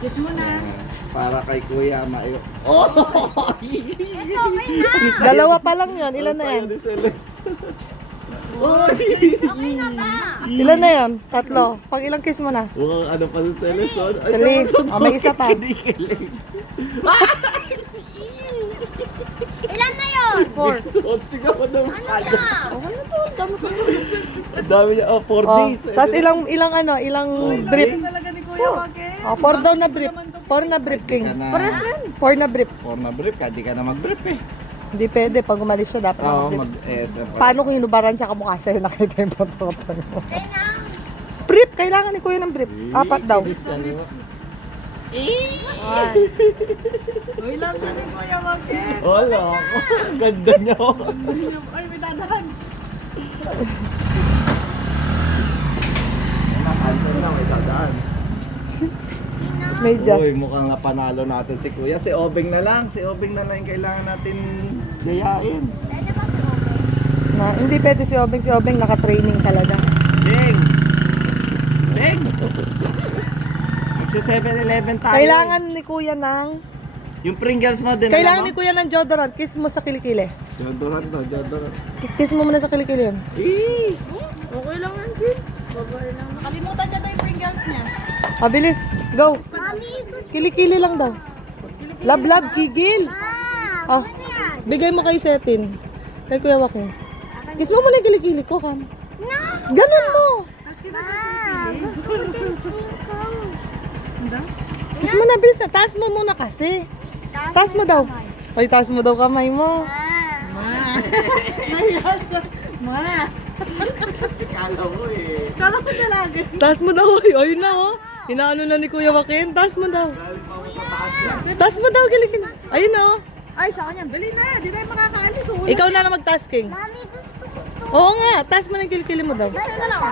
Kiss mo na. Para kay Kuya Mayo. Dalawa pa lang yun. Ilan na yan? Okay na ba? Ilan na yan? Tatlo. Pag ilang kiss mo na? Wow, ano pa sa teleson? Dali. May isa pa. Kinikilig. Ilan na yun? 4. Suot sigaw mo daw. Ano na? Ang dami niya. Oh, 4 Oh, days. tapos ilang brief. Talaga ni Kuya Wage. Oh, 4 daw na brief. 4 na brief, King. Pares na. 4 na brief. 4 na brief ka. Di ka na mag-brief eh. Hindi pwede. Pag umalis siya, dapat Oo, na brief. mag-SM. Paano kung inubaran siya kamukha sa'yo? Nakita yung photo mo. Okay na. Brief. Kailangan ni Kuya ng brief. 4 daw. Uy, love na ni Kuya Wage. Wala ako. Ang ganda niyo. Ay, may dadahan. Nakansel na, may dadaan. May Uy, just. mukhang nga panalo natin si Kuya. Si Obeng na lang. Si Obeng na lang yung kailangan natin gayain. Pwede ba si Obeng? Na, hindi pwede si Obeng. Si Obeng naka-training talaga. Beng! Beng! Magsa 7-Eleven tayo. Kailangan ni Kuya ng... Yung Pringles mo din. Kailangan ni Kuya ng deodorant. Kiss mo sa kilikili. Deodorant to, deodorant. Kiss mo muna sa kilikili yun. Eh! Okay lang yan, Jim. Babae lang. Nakalimutan niya tayo yung Pringles niya. Mabilis. Go. Mami, gusto Kilikili lang daw. Lab, kigil. Ah, bigay mo kay Setin. Kay Kuya Joaquin. Kiss mo muna yung kilikili ko, Kam. Ganun mo. gusto ko din sprinkles. Kiss mo na, bilis na. Taas mo muna kasi. Taas mo daw. Ay, taas mo daw kamay mo. Ma. Kala mo eh. Kala ko talaga. Taas mo daw. Ay, ayun na oh. Inaano na ni Kuya Joaquin. Taas mo daw. Taas mo daw, kilikili. Ayun na oh. Ay, sa kanya. Dali na, di tayo makakaalis. Ikaw na na mag-tasking. Mami, gusto ko to. Oo nga, taas mo na yung kilikili mo daw. Gusto na lang.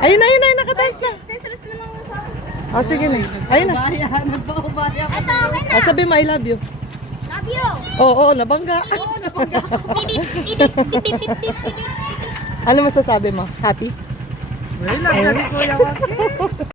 Ayun na, nakataas na. Tesalis na lang sa akin. Ah, sige na. Ayun na. Ubaya, nagpa-ubaya. Ito, okay na. Ah, sabi mo, I love you. Love you. Oo, nabangga. Bibip, bibip, bibip, bibip, bibip. Ano masasabi mo? Happy? Uy, love na ni Kuya Wage.